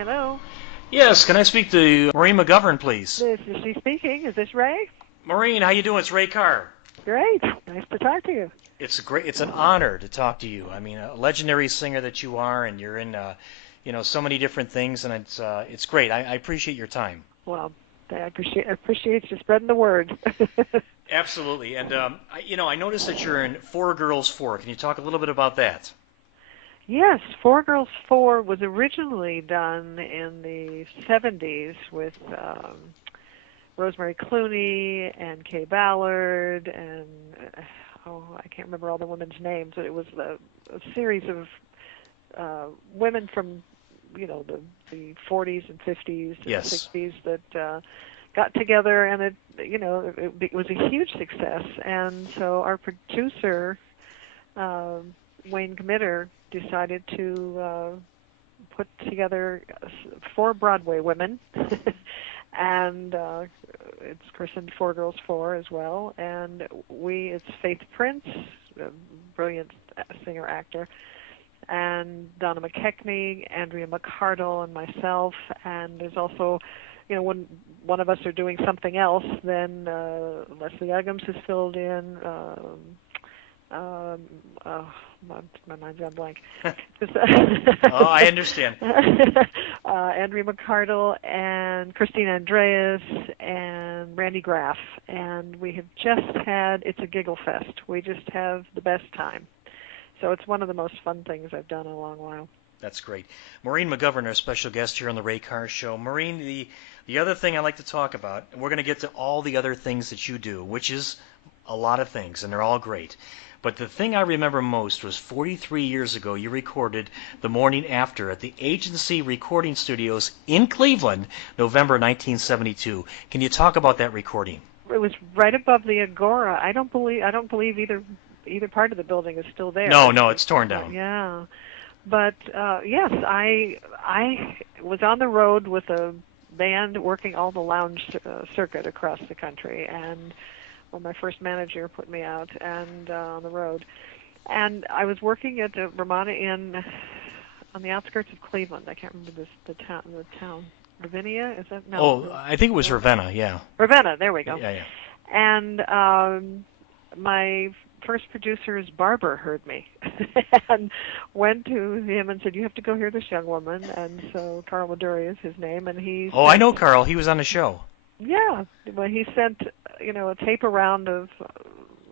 Hello. Yes, can I speak to Maureen McGovern, please? This is she speaking. Is this Ray? Maureen, how you doing? It's Ray Carr. Great. Nice to talk to you. It's an honor to talk to you. I mean, a legendary singer that you are, and you're in, so many different things, and it's great. I appreciate your time. Well, I appreciate you spreading the word. Absolutely, and I noticed that you're in Four Girls Four. Can you talk a little bit about that? Yes, Four Girls Four was originally done in the 70s with Rosemary Clooney and Kay Ballard and I can't remember all the women's names, but it was a series of women from the 40s and 50s and Yes. 60s that got together, and it was a huge success. And so our producer Wayne Gmitter decided to put together four Broadway women, and it's christened Four Girls Four as well. And it's Faith Prince, a brilliant singer actor, and Donna McKechnie, Andrea McCardle, and myself. And there's also, when one of us are doing something else, then Leslie Uggams has filled in. Um, oh, my mind's gone blank. Oh, I understand. Andrea McCardle and Christine Andreas and Randy Graff. And we have just had, it's a giggle fest. We just have the best time. So it's one of the most fun things I've done in a long while. That's great. Maureen McGovern, our special guest here on the Ray Carr Show. Maureen, the other thing I like to talk about, and we're going to get to all the other things that you do, which is a lot of things, and they're all great. But the thing I remember most was 43 years ago, you recorded The Morning After at the Agency Recording Studios in Cleveland, November 1972. Can you talk about that recording? It was right above the Agora. I don't believe either part of the building is still there. No, no, it's torn down. Yeah. But yes, I was on the road with a band working all the lounge circuit across the country, and my first manager put me out and on the road. And I was working at the Ramada Inn on the outskirts of Cleveland. I can't remember the town. Ravinia, is that? No. Oh, I think it was Ravenna, yeah. Ravenna, there we go. Yeah, yeah. And my first producer's barber heard me and went to him and said, "You have to go hear this young woman." And so Carl Maduri is his name, and Oh, I know Carl. He was on the show. Yeah, well, he sent a tape around of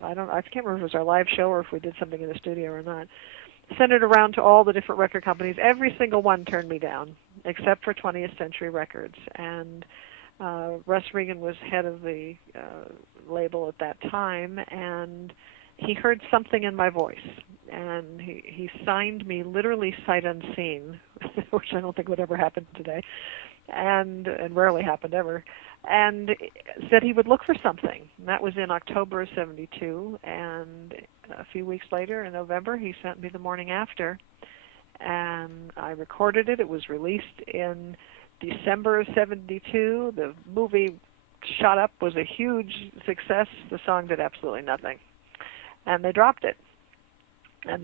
I can't remember if it was our live show or if we did something in the studio or not. Sent it around to all the different record companies. Every single one turned me down, except for 20th Century Records. And Russ Regan was head of the label at that time, and he heard something in my voice, and he signed me literally sight unseen, which I don't think would ever happen today, and rarely happened ever, and said he would look for something. And that was in October of '72, and a few weeks later, in November, he sent me The Morning After, and I recorded it. It was released in December of '72. The movie shot up, was a huge success. The song did absolutely nothing, and they dropped it. And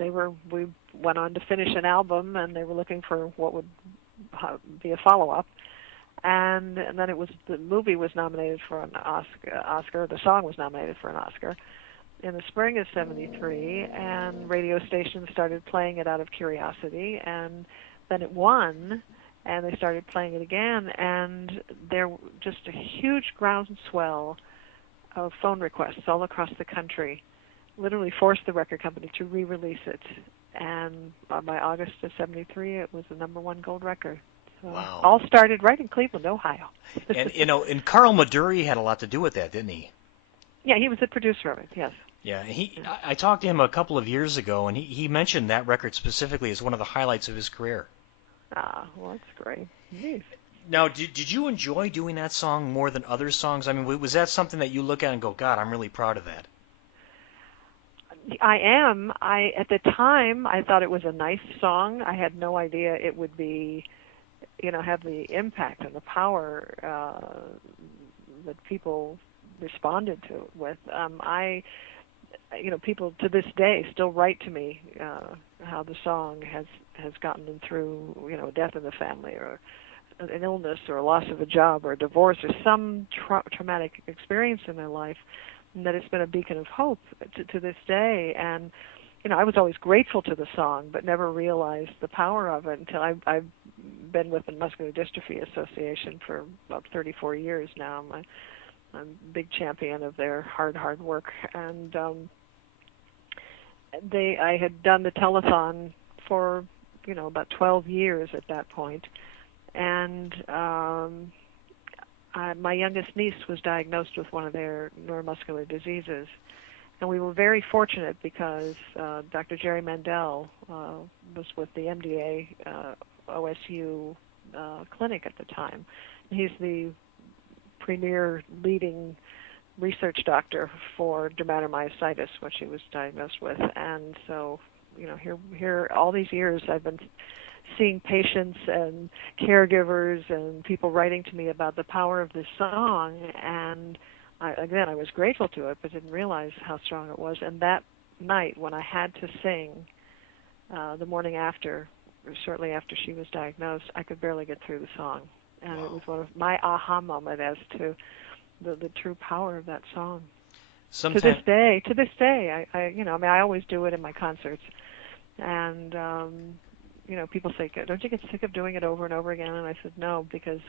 we went on to finish an album, and they were looking for what would be a follow-up. And then the movie was nominated for an Oscar. The song was nominated for an Oscar in the spring of '73, and radio stations started playing it out of curiosity, and then it won, and they started playing it again, and there was just a huge groundswell of phone requests all across the country, literally forced the record company to re-release it, and by August of '73, it was the #1 gold record. So Wow. all started right in Cleveland, Ohio. And and Carl Maduri had a lot to do with that, didn't he? Yeah, he was the producer of it, yes. Yeah, I talked to him a couple of years ago, and he mentioned that record specifically as one of the highlights of his career. Ah, well, that's great. Nice. Now, did you enjoy doing that song more than other songs? I mean, was that something that you look at and go, God, I'm really proud of that? I am. At the time, I thought it was a nice song. I had no idea it would be, have the impact and the power that people responded to it with. People to this day still write to me how the song has gotten them through, death in the family or an illness or a loss of a job or a divorce or some traumatic experience in their life, and that it's been a beacon of hope to this day. And I was always grateful to the song, but never realized the power of it until I've been with the Muscular Dystrophy Association for about 34 years now. I'm a big champion of their hard work. And I had done the telethon for, about 12 years at that point. And my youngest niece was diagnosed with one of their neuromuscular diseases. And we were very fortunate because Dr. Jerry Mandel was with the MDA OSU clinic at the time. He's the premier leading research doctor for dermatomyositis, which she was diagnosed with. And so, here all these years I've been seeing patients and caregivers and people writing to me about the power of this song. And I was grateful to it, but didn't realize how strong it was. And that night, when I had to sing the morning after, or shortly after she was diagnosed, I could barely get through the song. And It was one of my aha moment as to the true power of that song. To this day, I always do it in my concerts. And, people say, don't you get sick of doing it over and over again? And I said, no, because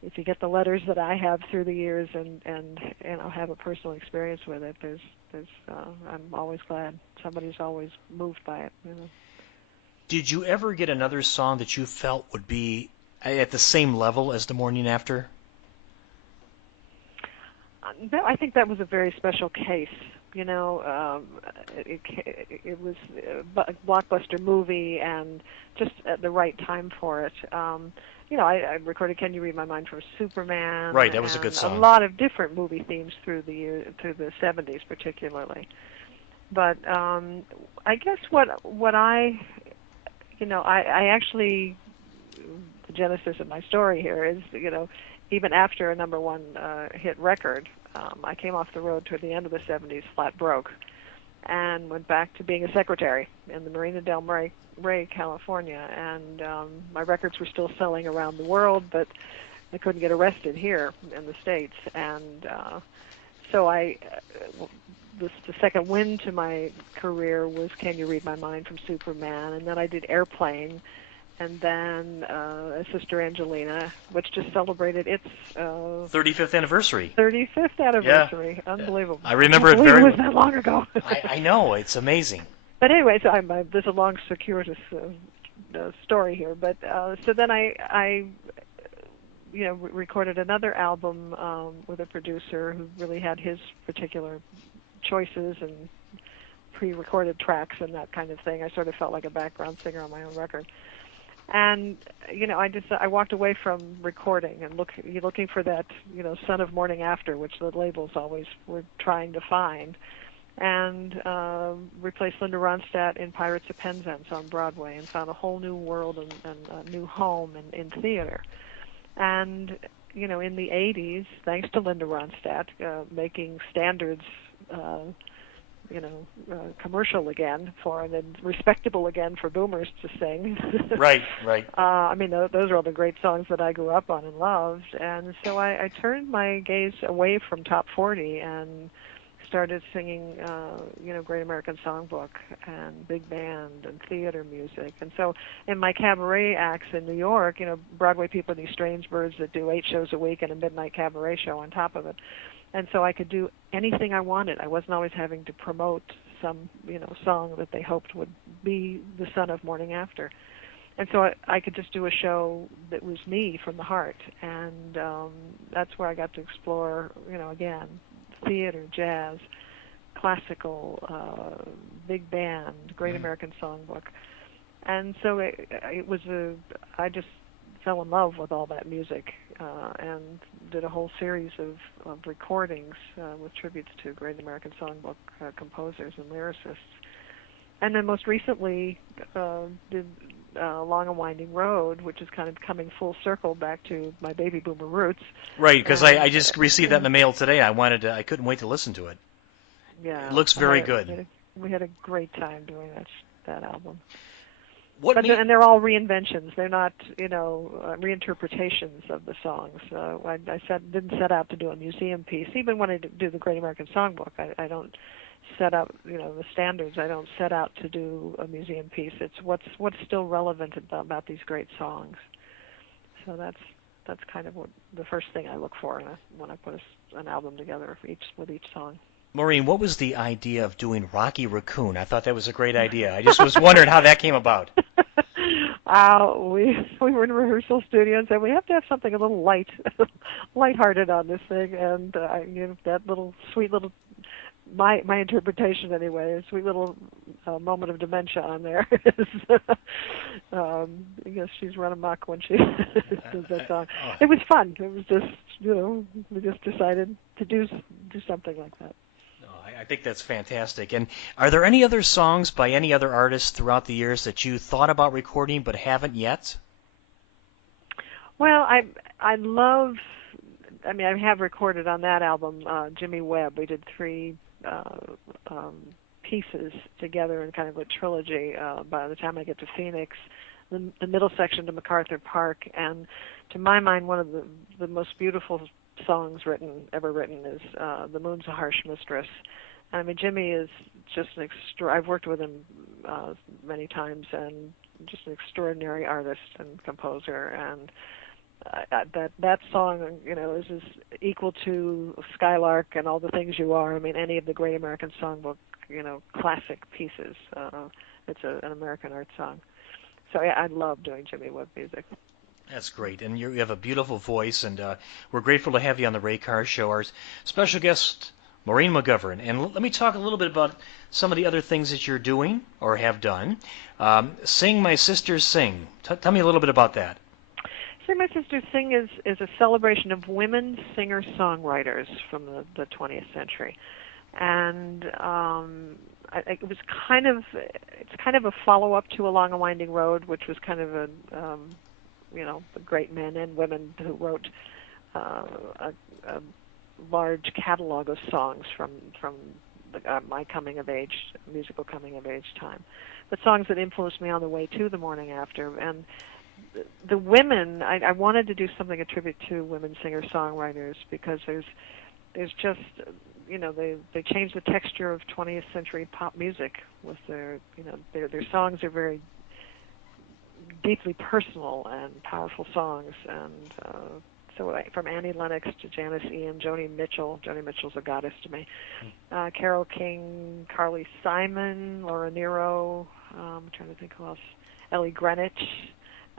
if you get the letters that I have through the years and have a personal experience with it, I'm always glad somebody's always moved by it. Did you ever get another song that you felt would be at the same level as The Morning After? I think that was a very special case. It was a blockbuster movie and just at the right time for it. I recorded "Can You Read My Mind" for Superman. Right, that was a good song. A lot of different movie themes through the 70s, particularly. But I guess what I actually, the genesis of my story here is, even after a number one hit record, I came off the road toward the end of the 70s, flat broke, and went back to being a secretary in the Marina del Rey, California. And my records were still selling around the world, but I couldn't get arrested here in the States. And so the second wind to my career was "Can You Read My Mind" from Superman, and then I did "Airplane," and then Sister Angelina, which just celebrated its 35th anniversary. 35th anniversary. Yeah. Unbelievable. I remember it very well. It was that long ago. I know. It's amazing. But anyway, so there's a long, circuitous story here. But so then I recorded another album with a producer who really had his particular choices and pre-recorded tracks and that kind of thing. I sort of felt like a background singer on my own record. And I walked away from recording and looking for that son of Morning After, which the labels always were trying to find, and replaced Linda Ronstadt in Pirates of Penzance on Broadway, and found a whole new world and a new home in theater. And in the 80s, thanks to Linda Ronstadt making standards commercial again and then respectable again for boomers to sing. Right. Those are all the great songs that I grew up on and loved. And so I turned my gaze away from top 40 and started singing, Great American Songbook and big band and theater music. And so in my cabaret acts in New York, Broadway people are these strange birds that do 8 shows a week and a midnight cabaret show on top of it. And so I could do anything I wanted. I wasn't always having to promote some, song that they hoped would be the son of Morning After. And so I could just do a show that was me from the heart. And that's where I got to explore, again, theater, jazz, classical, big band, Great American Songbook. And so it was I just fell in love with all that music and did a whole series of recordings with tributes to Great American Songbook composers and lyricists. And then most recently did Long and Winding Road, which is kind of coming full circle back to my baby boomer roots. Right, because I just received that in the mail today. I couldn't wait to listen to it. Yeah, it looks very good. We had a great time doing that album. And they're all reinventions. They're not, reinterpretations of the songs. Didn't set out to do a museum piece. Even when I do the Great American Songbook, I don't set up, the standards. I don't set out to do a museum piece. It's what's still relevant about these great songs. So that's kind of what the first thing I look for when I put an album together with each song. Maureen, what was the idea of doing Rocky Raccoon? I thought that was a great idea. I just was wondering how that came about. We were in a rehearsal studio and said we have to have something a little lighthearted on this thing, and that little sweet little, my interpretation anyway, a sweet little moment of dementia on there. I guess she's run amok when she does that song. It was fun. It was just, we just decided to do something like that. I think that's fantastic. And are there any other songs by any other artists throughout the years that you thought about recording but haven't yet? Well, I have recorded on that album Jimmy Webb. We did 3 pieces together in kind of a trilogy. By the time I get to Phoenix, the middle section to MacArthur Park, and to my mind, one of the most beautiful songs ever written is "The Moon's a Harsh Mistress." I mean, Jimmy is just I've worked with him many times, and just an extraordinary artist and composer. And that song, is equal to Skylark and All the Things You Are. I mean, any of the Great American Songbook, classic pieces. It's an American art song. So I love doing Jimmy Webb music. That's great, and you have a beautiful voice, and we're grateful to have you on the Ray Carr Show. Our special guest, Maureen McGovern. And let me talk a little bit about some of the other things that you're doing or have done. Sing My Sisters Sing. Tell me a little bit about that. Sing My Sisters Sing is a celebration of women singer-songwriters from the 20th century. And it's kind of a follow-up to Along a Winding Road, which was kind of the great men and women who wrote a large catalog of songs from my coming of age, musical coming of age time, but songs that influenced me on the way to the morning after. And the women, I wanted to do something a tribute to women singer-songwriters, because there's just, they changed the texture of 20th century pop music with their songs are very deeply personal and powerful songs. And so from Annie Lennox to Janice Ian, Joni Mitchell. Joni Mitchell's a goddess to me. Carole King, Carly Simon, Laura Nyro. I'm trying to think who else. Ellie Greenwich,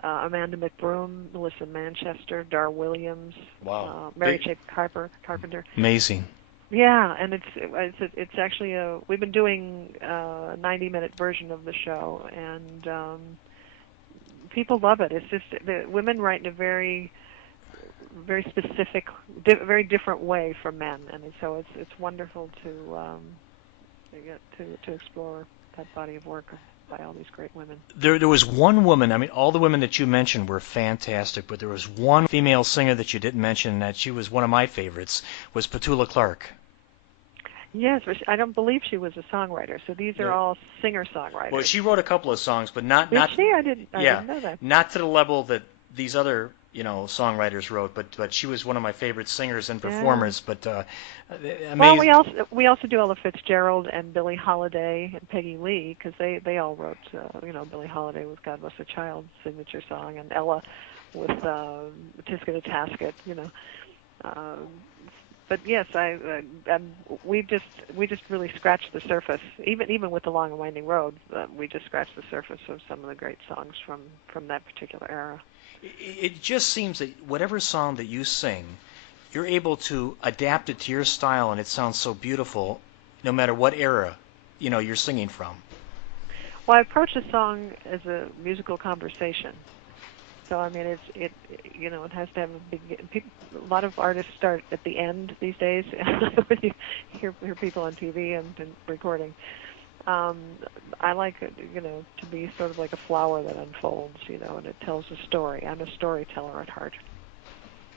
Amanda McBroom, Melissa Manchester, Dar Williams. Wow. Mary J. Carpenter. Amazing. Yeah, and it's actually we've been doing a 90-minute version of the show, and people love it. It's just the women write in a very, very specific, very different way from men, and so it's wonderful to explore that body of work by all these great women. There was one woman. I mean, all the women that you mentioned were fantastic, but there was one female singer that you didn't mention that she was one of my favorites. Was Petula Clark. Yes, but I don't believe she was a songwriter. So these are all singer-songwriters. Well, she wrote a couple of songs, but not. Did she? I didn't know that. Not to the level that these other songwriters wrote, but she was one of my favorite singers and performers. Yeah. But amazing. Well, we also do Ella Fitzgerald and Billie Holiday and Peggy Lee, because they all wrote. Billie Holiday with "God Bless the Child" signature song, and Ella with "Tisket a Tasket." But yes, we just really scratched the surface. Even with the Long and Winding Road, we just scratched the surface of some of the great songs from that particular era. It just seems that whatever song that you sing, you're able to adapt it to your style, and it sounds so beautiful, no matter what era you're singing from. Well, I approach a song as a musical conversation. So I mean, it has to have a lot of artists start at the end these days. When you hear people on TV and recording, I like it, to be sort of like a flower that unfolds, and it tells a story. I'm a storyteller at heart.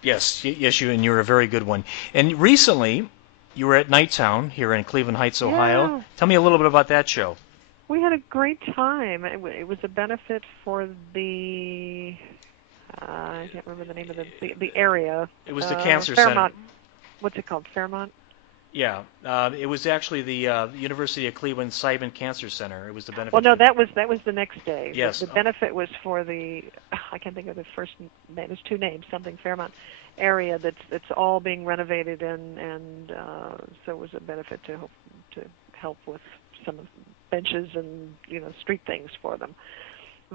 Yes, and you're a very good one. And recently, you were at Nighttown here in Cleveland Heights, Ohio. Yeah. Tell me a little bit about that show. We had a great time. It was a benefit for the I can't remember the name of the area. It was the Cancer Fairmont. Center. What's it called? Fairmont? Yeah, it was actually the University of Cleveland Seidman Cancer Center. It was the benefit. Well, no, that was the next day. Yes. The benefit was for the I can't think of the first name. There's two names. Something Fairmont area that's all being renovated and so it was a benefit to help with some of the benches and street things for them.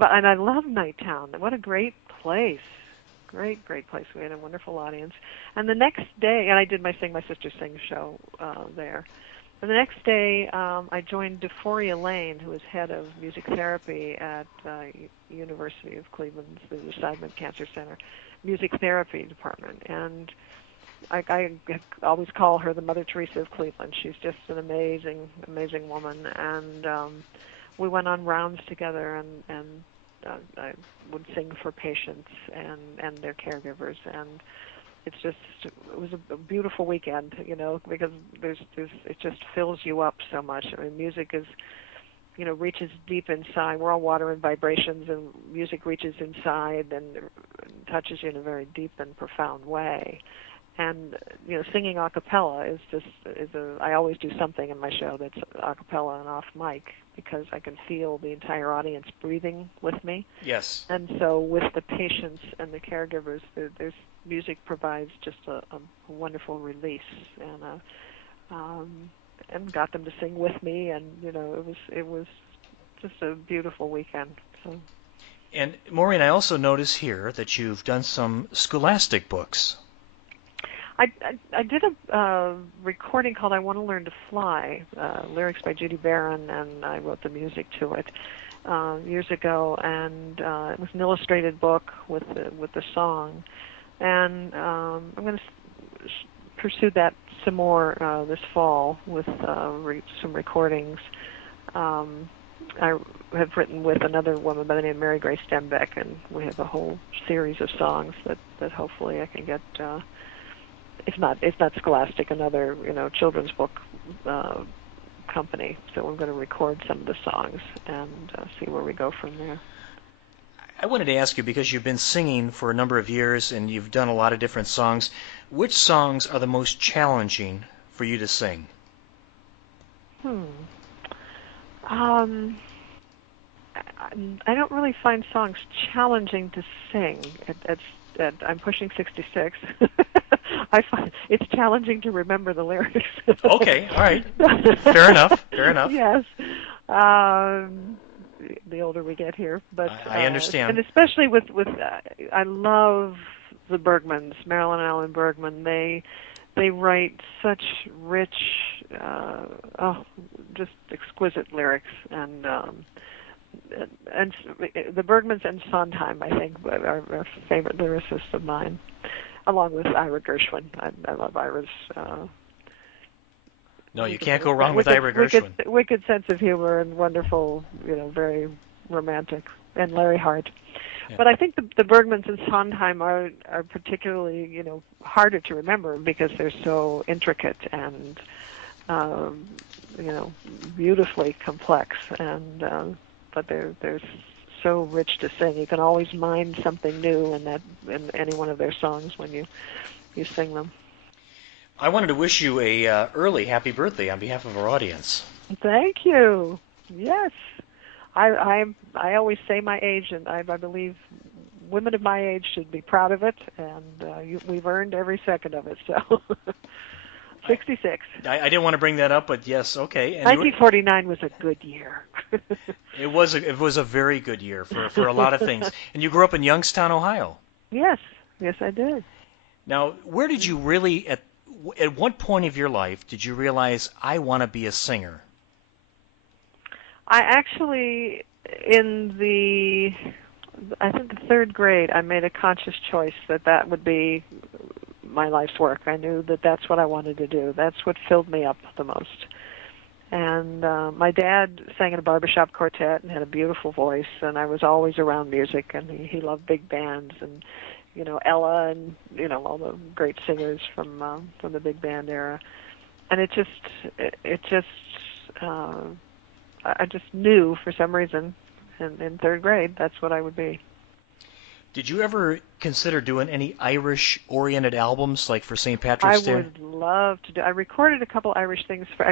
And I love Nighttown. What a great place. Great place. We had a wonderful audience. And the next day, and I did my Sing My Sister Sing show there. And the next day, I joined DeForia Lane, who is head of music therapy at University of Cleveland's the Seidman Cancer Center music therapy department. And I always call her the Mother Teresa of Cleveland. She's just an amazing woman. And we went on rounds together, and I would sing for patients and their caregivers, and it was a beautiful weekend, because it just fills you up so much. I mean, music is, reaches deep inside. We're all water and vibrations, and music reaches inside and touches you in a very deep and profound way. And singing a cappella is I always do something in my show that's a cappella and off mic because I can feel the entire audience breathing with me. Yes. And so with the patients and the caregivers, there's music provides just a wonderful release, and got them to sing with me, and it was just a beautiful weekend. So. And Maureen, I also notice here that you've done some scholastic books. I did a recording called "I Want to Learn to Fly," lyrics by Judy Barron, and I wrote the music to it years ago. And it was an illustrated book with the song. And I'm going to pursue that some more this fall with some recordings. I have written with another woman by the name of Mary Grace Dembeck, and we have a whole series of songs that hopefully I can get. If not Scholastic, another children's book company. So we're going to record some of the songs and see where we go from there. I wanted to ask you, because you've been singing for a number of years and you've done a lot of different songs, which songs are the most challenging for you to sing? I don't really find songs challenging to sing. I'm pushing 66. I find it's challenging to remember the lyrics. Okay, all right. Fair enough. Yes. The older we get here, but I understand. and especially with I love the Bergmans, Marilyn and Alan Bergman. They write such rich, just exquisite lyrics, and the Bergmans and Sondheim, I think, are favorite lyricists of mine, along with Ira Gershwin. I love Ira's. No, you can't go wrong with Ira Gershwin. Wicked sense of humor and wonderful, very romantic, and Larry Hart. Yeah. But I think the Bergmans and Sondheim are particularly, harder to remember because they're so intricate and, beautifully complex, and but they're so rich to sing. You can always mine something new in any one of their songs when you sing them. I wanted to wish you a early happy birthday on behalf of our audience. Thank you. Yes, I always say my age, and I believe women of my age should be proud of it, and we've earned every second of it. So, 66. I didn't want to bring that up, but yes, okay. And 1949 was a good year. It was a very good year for a lot of things. And you grew up in Youngstown, Ohio. Yes, I did. Now, where did you really at what point of your life did you realize I want to be a singer? I actually, I think the third grade, I made a conscious choice that would be my life's work. I knew that that's what I wanted to do. That's what filled me up the most. And my dad sang in a barbershop quartet and had a beautiful voice, and I was always around music, and he loved big bands and Ella and all the great singers from the big band era. And it just I just knew for some reason in third grade that's what I would be. Did you ever consider doing any Irish-oriented albums, like for St. I Patrick's Day? would love to do. I recorded a couple Irish things for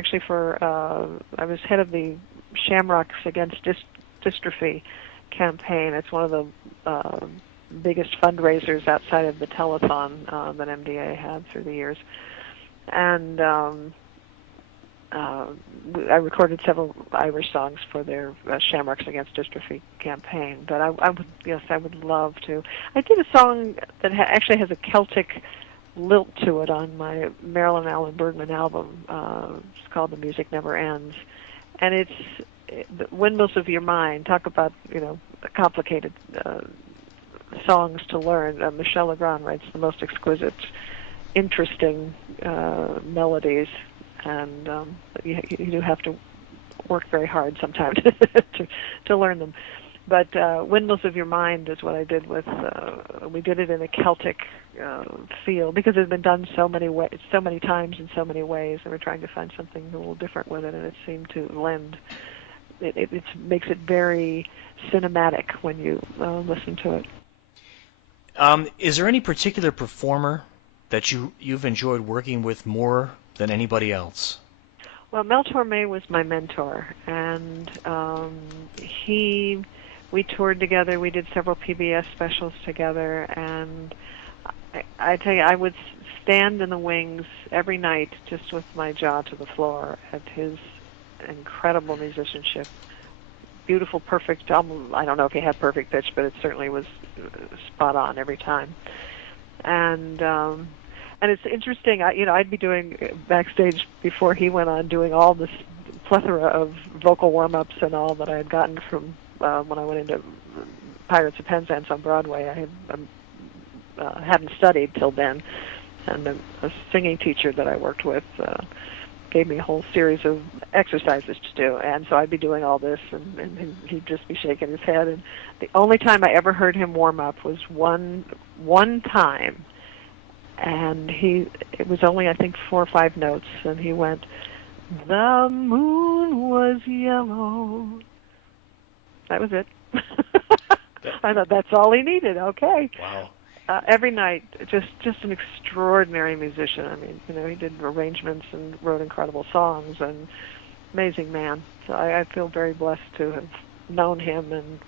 I was head of the Shamrocks Against Dystrophy campaign. It's one of the biggest fundraisers outside of the telethon that MDA had through the years, and I recorded several Irish songs for their Shamrocks Against Dystrophy campaign. But I would, yes, I would love to. I did a song that actually has a Celtic lilt to it on my Marilyn Allen Bergman album. It's called "The Music Never Ends," and it's the Windmills of Your Mind. Talk about complicated songs to learn. Michel Legrand writes the most exquisite, interesting melodies. And you do have to work very hard sometimes to learn them. But Windmills of Your Mind is what I did with. We did it in a Celtic feel because it had been done so many times in so many ways, and we're trying to find something a little different with it, and it seemed to lend. It makes it very cinematic when you listen to it. Is there any particular performer that you've enjoyed working with more than anybody else? Well, Mel Torme was my mentor, and we toured together. We did several PBS specials together, and I tell you, I would stand in the wings every night just with my jaw to the floor at his incredible musicianship. Beautiful, perfect. I don't know if he had perfect pitch, but it certainly was spot on every time. And it's interesting. I'd be doing backstage before he went on, doing all this plethora of vocal warm-ups and all that I had gotten from when I went into Pirates of Penzance on Broadway. I hadn't studied till then, and a singing teacher that I worked with gave me a whole series of exercises to do, and so I'd be doing all this, and he'd just be shaking his head. And the only time I ever heard him warm up was one time. And it was only, I think, 4 or 5 notes, and he went, "The moon was yellow." That was it. I thought that's all he needed. Okay. Wow. Every night, just an extraordinary musician. I mean, he did arrangements and wrote incredible songs, and amazing man. So I feel very blessed to have known him and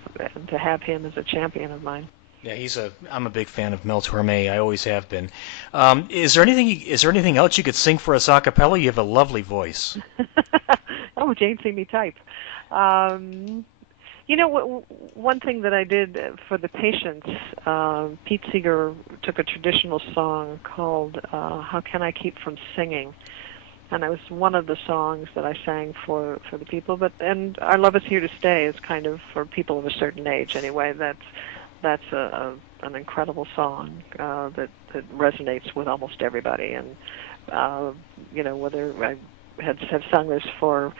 to have him as a champion of mine. Yeah, I'm a big fan of Mel Torme. I always have been. Is there anything else you could sing for us a cappella? You have a lovely voice. Oh, Jane, see me type. One thing that I did for the patients, Pete Seeger took a traditional song called "How Can I Keep From Singing," and it was one of the songs that I sang for the people. And "Our Love Is Here to Stay" is kind of for people of a certain age anyway. That's an incredible song that resonates with almost everybody. And whether I have sung this for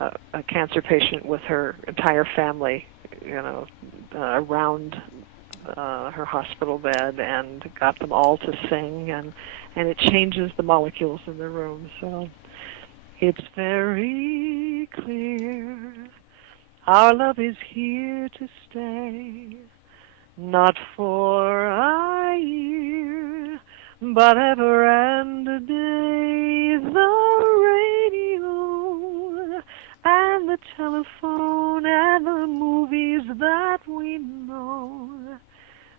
a cancer patient with her entire family, around her hospital bed, and got them all to sing, and it changes the molecules in the room. So it's very clear our love is here to stay. Not for a year, but ever and a day. The radio and the telephone and the movies that we know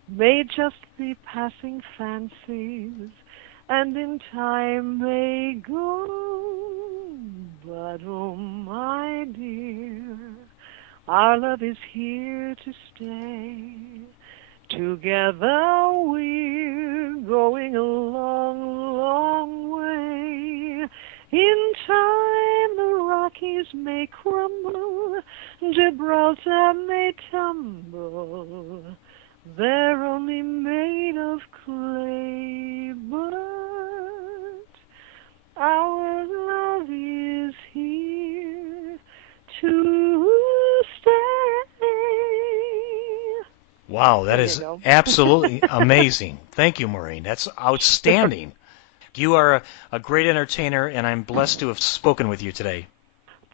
may just be passing fancies, and in time they go. But oh my dear, our love is here to stay. Together we're going a long, long way. In time the Rockies may crumble, Gibraltar may tumble. They're only made of clay, but our love is here to stay. Wow, that is absolutely amazing. Thank you, Maureen. That's outstanding. You are a great entertainer, and I'm blessed to have spoken with you today.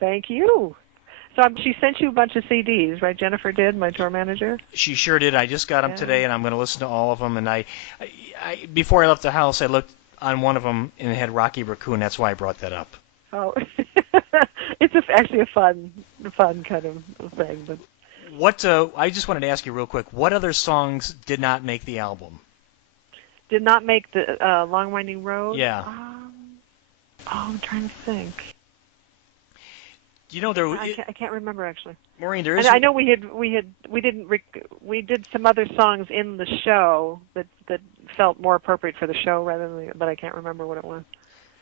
Thank you. So she sent you a bunch of CDs, right? Jennifer did, my tour manager. She sure did. I just got them today, and I'm going to listen to all of them. And I before I left the house, I looked on one of them, and it had Rocky Raccoon. That's why I brought that up. Oh, it's actually a fun kind of thing. But what I just wanted to ask you real quick: what other songs did not make the album? Did not make the Long Winding Road? Yeah. I'm trying to think. You know, I can't remember actually. Maureen, there is. I know we did some other songs in the show that felt more appropriate for the show rather than, but I can't remember what it was.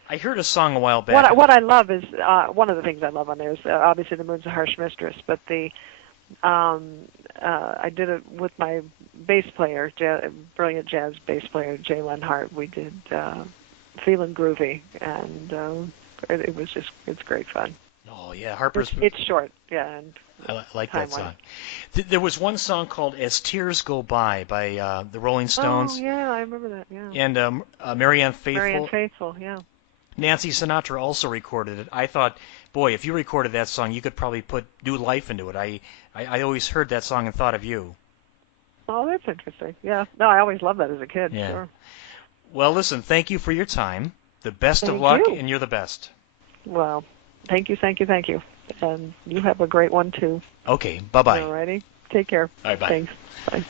I heard a song a while back. What I love is one of the things I love on there is obviously The Moon's a Harsh Mistress, but I did it with my bass player, brilliant jazz bass player Jay Lenhart. We did Feelin' Groovy, and it's great fun. Oh yeah, Harper's. It's short, yeah. And I like that song. There was one song called "As Tears Go By" the Rolling Stones. Oh yeah, I remember that. Yeah. And Marianne Faithfull. Marianne Faithfull, yeah. Nancy Sinatra also recorded it. I thought, boy, if you recorded that song, you could probably put new life into it. I always heard that song and thought of you. Oh, that's interesting. Yeah. No, I always loved that as a kid. Yeah. Sure. Well, listen, thank you for your time. The best of Thank luck, you. and you're the best. Well, thank you. And you have a great one, too. Okay, bye-bye. All righty. Take care. All right, bye. Thanks. Bye.